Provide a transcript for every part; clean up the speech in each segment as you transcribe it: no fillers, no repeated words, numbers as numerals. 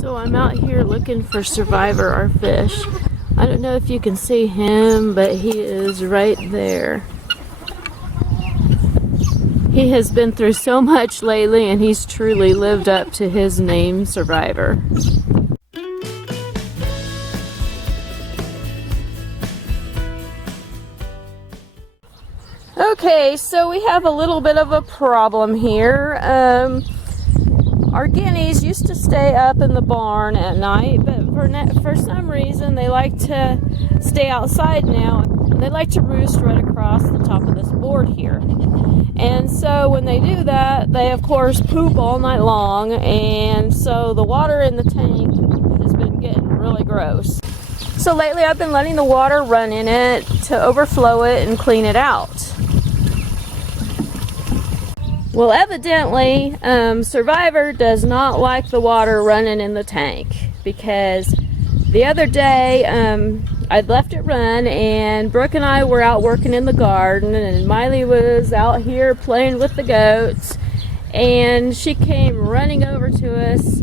So I'm out here looking for Survivor, our fish. I don't know if you can see him, but he is right there. He has been through so much lately, and he's truly lived up to his name, Survivor. Okay, so we have a little bit of a problem here. Our guineas used to stay up in the barn at night, but for some reason they like to stay outside now, and they like to roost right across the top of this board here. And so when they do that, they of course poop all night long, and so the water in the tank has been getting really gross. So lately I've been letting the water run in it to overflow it and clean it out. Well, evidently, Survivor does not like the water running in the tank, because the other day I'd left it run, and Brooke and I were out working in the garden, and Miley was out here playing with the goats, and she came running over to us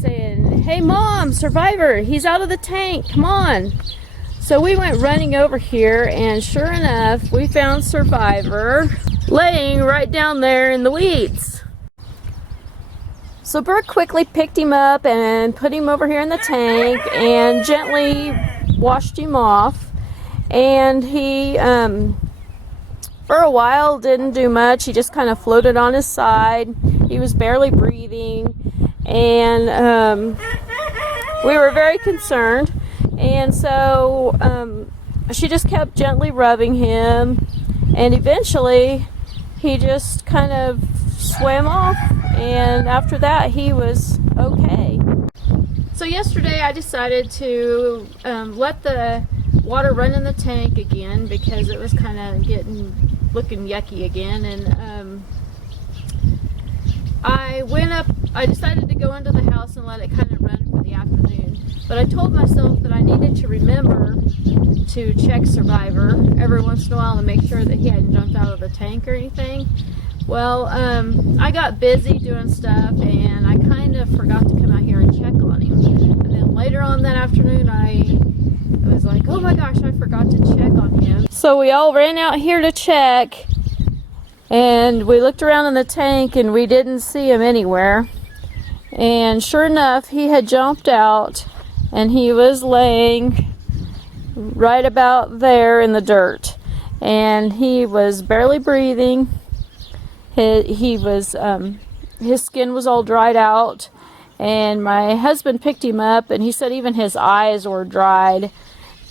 saying, "Hey Mom, Survivor, he's out of the tank, come on." So we went running over here, and sure enough, we found Survivor laying right down there in the weeds. So Brooke quickly picked him up and put him over here in the tank and gently washed him off. And he, for a while, didn't do much. He just kind of floated on his side. He was barely breathing, and we were very concerned. And so she just kept gently rubbing him, and eventually he just kind of swam off, and after that he was okay. So yesterday I decided to let the water run in the tank again, because it was kind of looking yucky again, and I decided to go into the house and let it kind of run for the afternoon. But I told myself that I needed to remember to check Survivor every once in a while and make sure that he hadn't jumped out of the tank or anything. Well, I got busy doing stuff, and I kind of forgot to come out here and check on him. And then later on that afternoon, I was like, oh my gosh, I forgot to check on him. So we all ran out here to check, and we looked around in the tank, and we didn't see him anywhere. And sure enough, he had jumped out, and he was laying right about there in the dirt, and he was barely breathing. His skin was all dried out, and my husband picked him up, and he said even his eyes were dried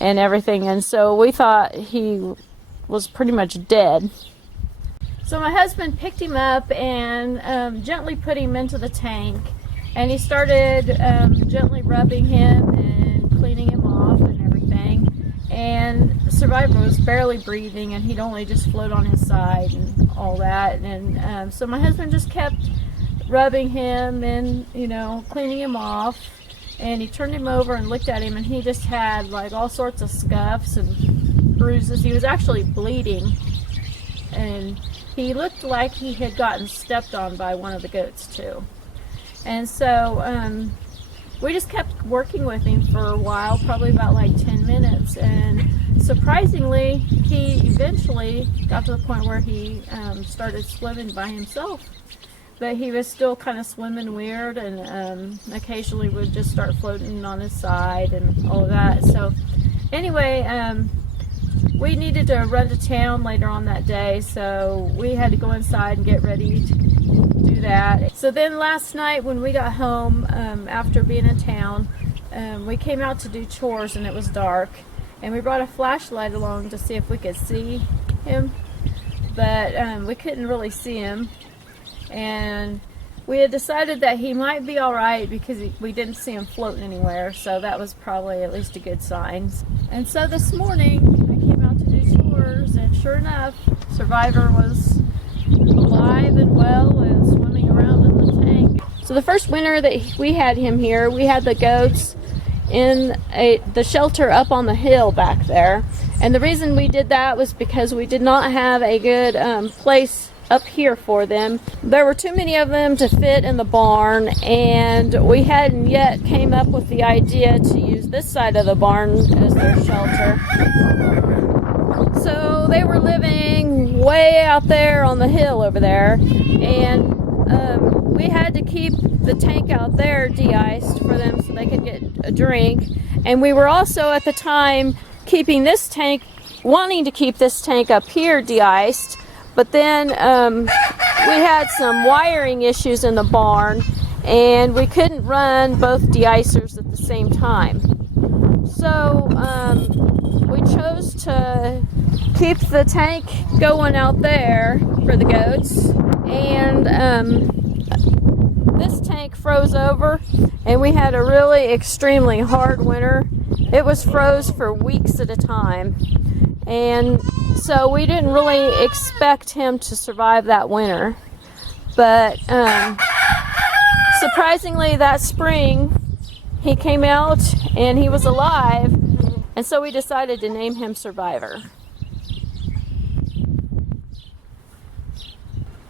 and everything, and so we thought he was pretty much dead. So my husband picked him up and gently put him into the tank, and he started gently rubbing him and cleaning him off and everything. And Survivor was barely breathing, and he'd only just float on his side and all that. And so my husband just kept rubbing him and, cleaning him off. And he turned him over and looked at him, and he just had like all sorts of scuffs and bruises. He was actually bleeding, and he looked like he had gotten stepped on by one of the goats too. And so we just kept working with him for a while, probably about like 10 minutes, and surprisingly he eventually got to the point where he started swimming by himself. But he was still kind of swimming weird, and occasionally would just start floating on his side and all of that. So anyway, we needed to run to town later on that day, so we had to go inside and get ready to do that. So then last night when we got home, after being in town, we came out to do chores, and it was dark, and we brought a flashlight along to see if we could see him, but we couldn't really see him. And we had decided that he might be all right because we didn't see him floating anywhere, so that was probably at least a good sign. And so this morning I came out to do chores, and sure enough, Survivor was alive and well and swimming around in the tank. So the first winter that we had him here, we had the goats in the shelter up on the hill back there. And the reason we did that was because we did not have a good place up here for them. There were too many of them to fit in the barn, and we hadn't yet came up with the idea to use this side of the barn as their shelter. So they were living way out there on the hill over there, and we had to keep the tank out there de-iced for them so they could get a drink. And we were also at the time wanting to keep this tank up here de-iced, but then we had some wiring issues in the barn, and we couldn't run both de-icers at the same time. So we chose to keep the tank going out there for the goats, and this tank froze over, and we had a really extremely hard winter. It was froze for weeks at a time, and so we didn't really expect him to survive that winter. But surprisingly, that spring he came out and he was alive, and so we decided to name him Survivor.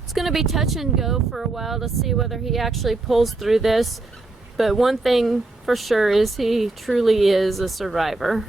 It's going to be touch and go for a while to see whether he actually pulls through this, but one thing for sure is he truly is a survivor.